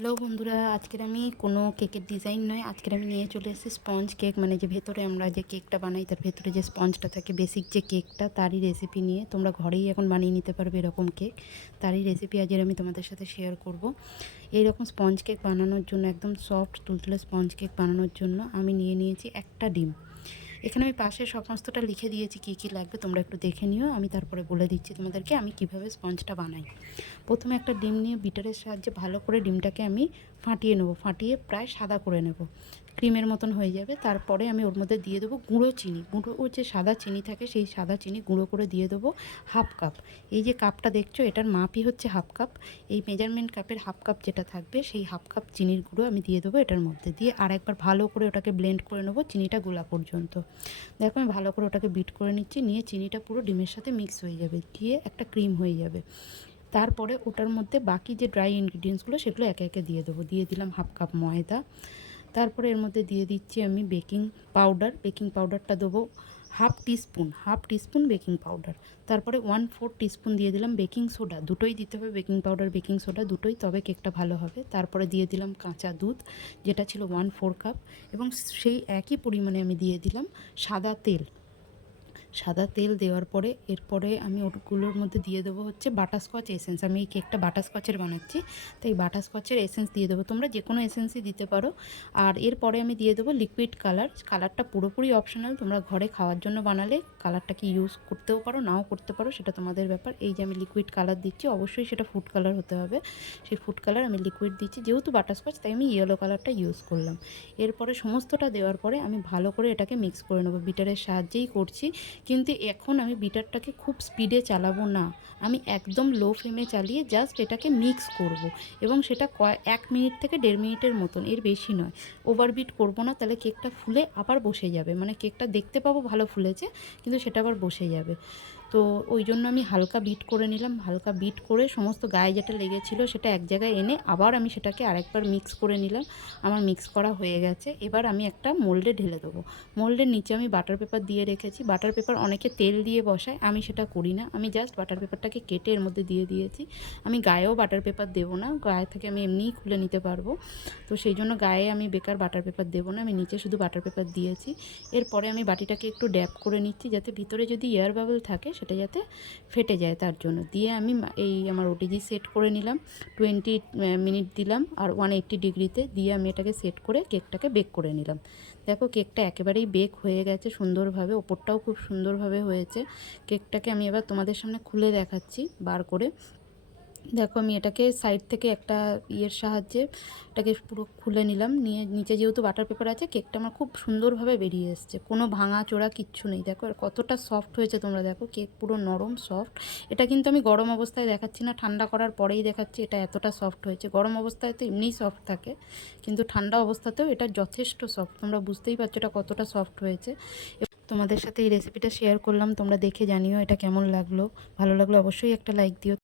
Hello বন্ধুরা, আজকের আমি কোনো কেকের ডিজাইন নয়। আজকের আমি নিয়ে চলে এসেছি স্পঞ্জ কেক মানে যে ভেতরে আমরা যে কেকটা বানাই, তার ভেতরে যে স্পঞ্জটা থাকে বেসিক যে কেকটা তারই রেসিপি নিয়ে তোমরা ঘরেই এখন বানিয়ে নিতে পারবে এরকম কেক তারই রেসিপি আজকের আমি তোমাদের সাথে শেয়ার করব। এইরকম স্পঞ্জ কেক বানানোর জন্য, একদম সফট তুলতুলে স্পঞ্জ কেক বানানোর জন্য আমি নিয়ে নিয়েছি একটা ডিম। এখানে আমি পাশে সমস্তটা লিখে দিয়েছি, কি কি লাগবে তোমরা একটু দেখে নিও। আমি তারপরে বলে দিচ্ছি তোমাদেরকে আমি কীভাবে স্পঞ্জটা বানাই। প্রথমে একটা ডিম নিয়ে বিটারের সাহায্যে ভালো করে ডিমটাকে আমি ফাটিয়ে নেব, ফাটিয়ে প্রায় সাদা করে নেব। ক্রিমের মতন হয়ে যাবে। তারপরে আমি ওর মধ্যে দিয়ে দেবো গুঁড়ো চিনি। গুঁড়ো যে সাদা চিনি থাকে, সেই সাদা চিনি গুঁড়ো করে দিয়ে দেবো হাফ কাপ। এই যে কাপটা দেখছ, এটার মাপই হচ্ছে হাফ কাপ। এই মেজারমেন্ট কাপের হাফ কাপ যেটা থাকবে, সেই হাফ কাপ চিনির গুঁড়ো আমি দিয়ে দেবো এটার মধ্যে দিয়ে। আর একবার ভালো করে ওটাকে ব্লেন্ড করে নেব চিনিটা গোলা পর্যন্ত। দেখো, আমি ভালো করে ওটাকে বিট করে নিচ্ছি, নিয়ে চিনিটা পুরো ডিমের সাথে মিক্স হয়ে যাবে, দিয়ে একটা ক্রিম হয়ে যাবে। তারপরে ওটার মধ্যে বাকি যে ড্রাই ইনগ্রিডিয়েন্টসগুলো, সেগুলো একে একে দিয়ে দেবো। দিয়ে দিলাম হাফ কাপ ময়দা। তারপরে এর মধ্যে দিয়ে দিচ্ছি আমি বেকিং পাউডার। বেকিং পাউডারটা দেবো half teaspoon half teaspoon baking powder. তারপরে ওয়ান ফোর টিস্পুন দিয়ে দিলাম বেকিং সোডা। দুটোই দিতে হবে বেকিং পাউডার, বেকিং সোডা দুটোই, তবে কেকটা ভালো হবে। তারপরে দিয়ে দিলাম কাঁচা দুধ, যেটা ছিল ওয়ান ফোর কাপ। এবং সেই একই পরিমাণে আমি দিয়ে দিলাম সাদা তেল। সাদা তেল দেওয়ার পরে এরপরে আমি ওগুলোর মধ্যে দিয়ে দেবো হচ্ছে বাটারস্কচ এসেন্স। আমি এই কেকটা বাটারস্কচের বানাচ্ছি। তাই বাটারস্কচের এসেন্স দিয়ে দেবো। তোমরা যে কোনো এসেন্সই দিতে পারো। আর এরপরে আমি দিয়ে দেবো লিকুইড কালার। কালারটা পুরোপুরি অপশনাল। তোমরা ঘরে খাওয়ার জন্য বানালে কালারটা কি ইউজ করতেও পারো, নাও করতে পারো, সেটা তোমাদের ব্যাপার। এই যে আমি লিকুইড কালার দিচ্ছি, অবশ্যই সেটা ফুড কালার হতে হবে। সেই ফুড কালার আমি লিকুইড দিচ্ছি। যেহেতু বাটারস্কচ, তাই আমি ইয়েলো কালারটা ইউজ করলাম। এরপরে সমস্তটা দেওয়ার পরে আমি ভালো করে এটাকে মিক্স করে নেব। বিটারের সাহায্যেই করছি। কিন্তু এখন আমি বিটারটাকে খুব স্পিডে চালাবো না। আমি একদম লো ফ্লেমে চালিয়ে জাস্ট এটাকে মিক্স করব। এবং সেটা কয়, এক মিনিট থেকে দেড় মিনিটের মতন, এর বেশি নয়। ওভারবিট করব না, তাহলে কেকটা ফুলে আবার বসে যাবে। মানে কেকটা দেখতে পাবো ভালো ফুলেছে, কিন্তু সেটা আবার বসে যাবে। তো ওই জন্য আমি হালকা বিট করে নিলাম, হালকা বিট করে সমস্ত গায়ে যেটা লেগেছিলো সেটা এক জায়গায় এনে আবার আমি সেটাকে আরেকবার মিক্স করে নিলাম। আমার মিক্স করা হয়ে গেছে। এবার আমি একটা মোল্ডে ঢেলে দেবো। মোল্ডের নিচে আমি বাটার পেপার দিয়ে রেখেছি। বাটার পেপার অনেকে তেল দিয়ে বসায়, আমি সেটা করি না। আমি জাস্ট বাটার পেপারটাকে কেটে এর মধ্যে দিয়ে দিয়েছি। আমি গায়েও বাটার পেপার দেবো না। গায়ে থেকে আমি এমনিই খুলে নিতে পারব। তো সেই জন্য গায়ে আমি বেকার বাটার পেপার দেবো না। আমি নিচে শুধু বাটার পেপার দিয়েছি। এরপরে আমি বাটিটাকে একটু ড্যাপ করে নিচ্ছি যাতে ভিতরে যদি এয়ার বাবল থাকে সেটা যাতে ফেটে যায় তার জন্য। দিয়ে আমি এই আমার ওটিজি সেট করে নিলাম টোয়েন্টি মিনিট দিলাম আর ওয়ান এইট্টি ডিগ্রিতে দিয়ে আমি এটাকে সেট করে কেকটাকে বেক করে নিলাম। দেখো কেকটা একেবারেই বেক হয়ে গেছে সুন্দরভাবে, ওপরটাও খুব সুন্দরভাবে হয়েছে। কেকটাকে আমি এবার তোমাদের সামনে খুলে দেখাচ্ছি, বার করে। দেখো আমি এটাকে সাইড থেকে একটা ইয়ের সাহায্যে এটাকে পুরো খুলে নিলাম। নিয়ে নিচে যেহেতু বাটার পেপার আছে কেকটা আমার খুব সুন্দরভাবে বেরিয়ে এসছে। কোনো ভাঙা চোরা কিচ্ছু নেই। দেখো আর কতটা সফট হয়েছে তোমরা দেখো কেক পুরো নরম সফট এটা কিন্তু আমি গরম অবস্থায় দেখাচ্ছি না, ঠান্ডা করার পরেই দেখাচ্ছি এটা এতটা সফট হয়েছে। গরম অবস্থায় তো এমনিই সফট থাকে, কিন্তু ঠান্ডা অবস্থাতেও এটা যথেষ্ট সফট তোমরা বুঝতেই পারছ এটা কতটা সফট হয়েছে। তোমাদের সাথে এই রেসিপিটা শেয়ার করলাম, তোমরা দেখে জানিও এটা কেমন লাগল। ভালো লাগল অবশ্যই একটা লাইক দিও।